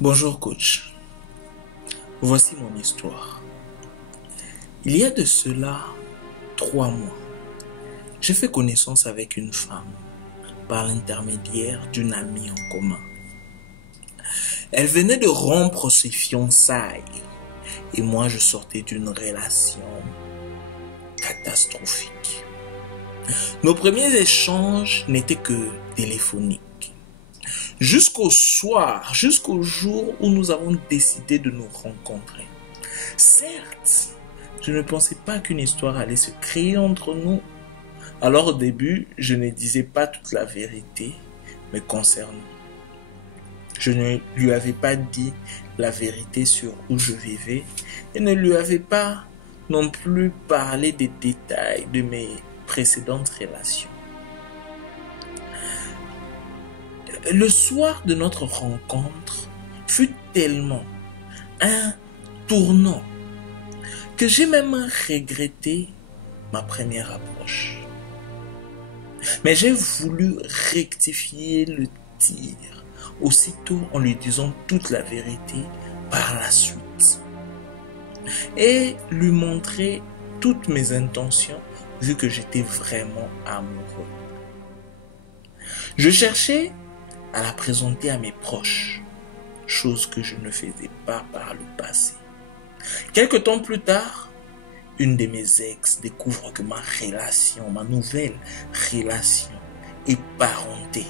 Bonjour coach, voici mon histoire. Il y a de cela 3 mois, j'ai fait connaissance avec une femme par l'intermédiaire d'une amie en commun. Elle venait de rompre ses fiançailles et moi je sortais d'une relation catastrophique. Nos premiers échanges n'étaient que téléphoniques. Jusqu'au soir, jusqu'au jour où nous avons décidé de nous rencontrer. Certes, je ne pensais pas qu'une histoire allait se créer entre nous. Alors au début, je ne disais pas toute la vérité me concernant. Je ne lui avais pas dit la vérité sur où je vivais et ne lui avais pas non plus parlé des détails de mes précédentes relations. Le soir de notre rencontre fut tellement un tournant que j'ai même regretté ma première approche. Mais j'ai voulu rectifier le tir aussitôt en lui disant toute la vérité par la suite et lui montrer toutes mes intentions vu que j'étais vraiment amoureux. Je cherchais à la présenter à mes proches, chose que je ne faisais pas par le passé. Quelque temps plus tard, une de mes ex découvre que ma nouvelle relation est parentée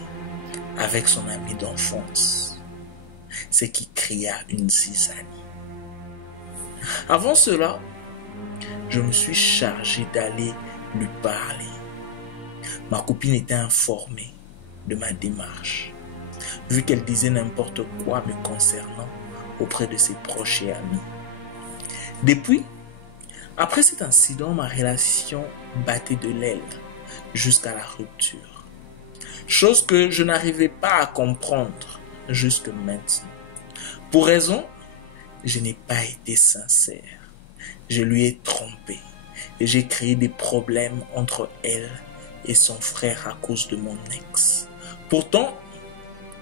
avec son ami d'enfance, ce qui créa une zizanie. Avant cela, je me suis chargé d'aller lui parler. Ma copine était informée de ma démarche, vu qu'elle disait n'importe quoi me concernant auprès de ses proches et amis. Depuis, après cet incident, ma relation battait de l'aile jusqu'à la rupture. Chose que je n'arrivais pas à comprendre jusque maintenant. Pour raison, je n'ai pas été sincère. Je lui ai trompé et j'ai créé des problèmes entre elle et son frère à cause de mon ex. Pourtant,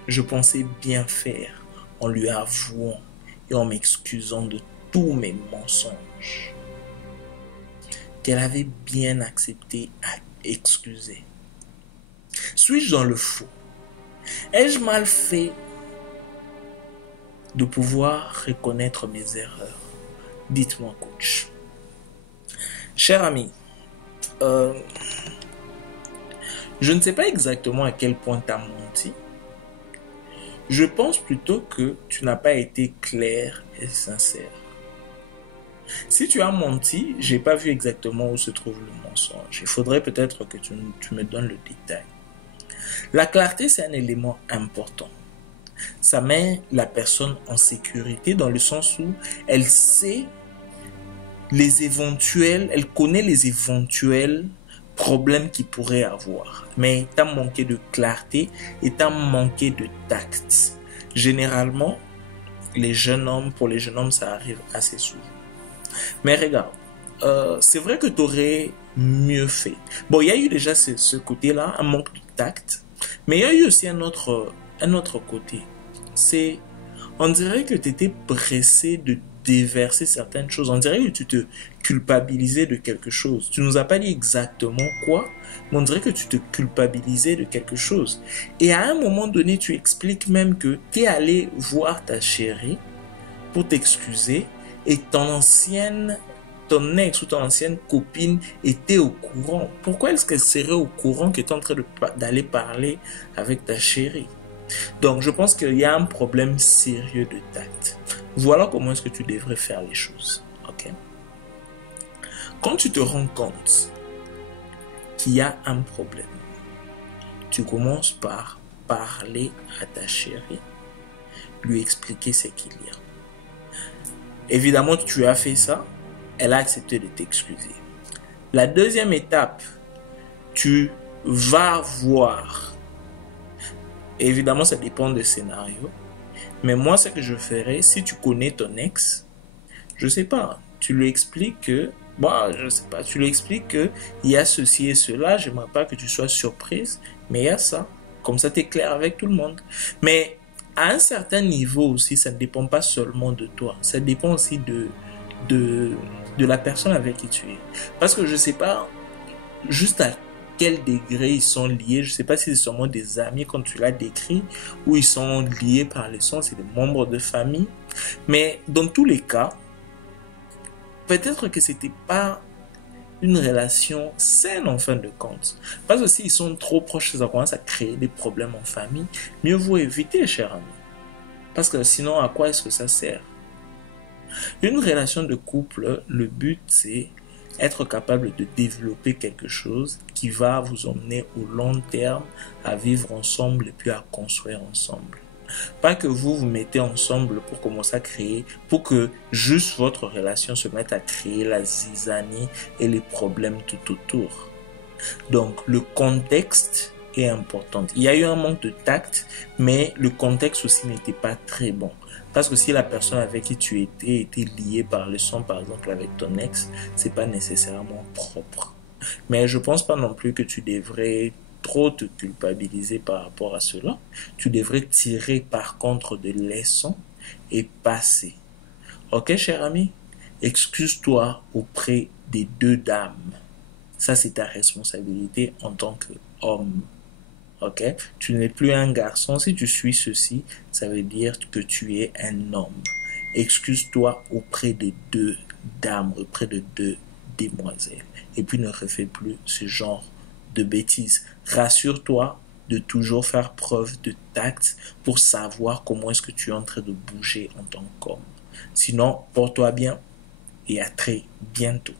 je pensais bien faire en lui avouant et en m'excusant de tous mes mensonges qu'elle avait bien accepté à excuser. Suis-je dans le faux? Ai-je mal fait de pouvoir reconnaître mes erreurs? Dites-moi, coach. Cher ami, je ne sais pas exactement à quel point tu as menti. Je pense plutôt que tu n'as pas été clair et sincère. Si tu as menti, je n'ai pas vu exactement où se trouve le mensonge. Il faudrait peut-être que tu me donnes le détail. La clarté, c'est un élément important. Ça met la personne en sécurité dans le sens où elle sait elle connaît les éventuels problèmes qu'il pourrait avoir. Mais tu as manqué de clarté et tu as manqué de tact. Généralement, pour les jeunes hommes, ça arrive assez souvent. Mais regarde, c'est vrai que tu aurais mieux fait. Bon, il y a eu déjà ce côté-là, un manque de tact. Mais il y a eu aussi un autre côté. On dirait que tu étais pressé de déverser certaines choses. On dirait que tu te culpabilisais de quelque chose. Tu nous as pas dit exactement quoi, mais on dirait que tu te culpabilisais de quelque chose. Et à un moment donné, tu expliques même que tu es allé voir ta chérie pour t'excuser et ton ex ou ton ancienne copine était au courant. Pourquoi est-ce qu'elle serait au courant que tu es en train d'aller parler avec ta chérie? Donc, je pense qu'il y a un problème sérieux de tact. Voilà comment est-ce que tu devrais faire les choses. Ok? Quand tu te rends compte qu'il y a un problème, tu commences par parler à ta chérie, lui expliquer ce qu'il y a. Évidemment, tu as fait ça, elle a accepté de t'excuser. La deuxième étape, tu vas voir. Évidemment, ça dépend du scénario. Mais moi, ce que je ferais, si tu connais ton ex, je sais pas, tu lui expliques que, tu lui expliques que il y a ceci et cela, j'aimerais pas que tu sois surprise, mais il y a ça. Comme ça, tu es clair avec tout le monde. Mais À un certain niveau aussi, ça ne dépend pas seulement de toi. Ça dépend aussi de, de la personne avec qui tu es. Parce que je ne sais pas juste à quel degré ils sont liés. Je ne sais pas si c'est seulement des amis, comme tu l'as décrit, ou ils sont liés par le sang, c'est des membres de famille. Mais dans tous les cas, peut-être que c'était pas une relation saine en fin de compte. Parce que s'ils sont trop proches, ça commence à créer des problèmes en famille. Mieux vaut éviter, cher ami. Parce que sinon, à quoi est-ce que ça sert? Une relation de couple, le but, c'est être capable de développer quelque chose qui va vous emmener au long terme à vivre ensemble et puis à construire ensemble. Pas que vous vous mettez ensemble pour commencer à créer, pour que juste votre relation se mette à créer la zizanie et les problèmes tout autour. Donc, le contexte est important. Il y a eu un manque de tact, mais le contexte aussi n'était pas très bon. Parce que si la personne avec qui tu étais était liée par le sang, par exemple avec ton ex, c'est pas nécessairement propre. Mais je pense pas non plus que tu devrais trop te culpabiliser par rapport à cela. Tu devrais tirer par contre de leçons et passer. Ok, cher ami? Excuse-toi auprès des deux dames. Ça, c'est ta responsabilité en tant qu'homme. Ok? Tu n'es plus un garçon. Si tu suis ceci, ça veut dire que tu es un homme. Excuse-toi auprès des deux dames, auprès de deux demoiselles. Et puis ne refais plus ce genre de bêtises. Rassure-toi de toujours faire preuve de tact pour savoir comment est-ce que tu es en train de bouger en tant qu'homme. Sinon, porte-toi bien et à très bientôt.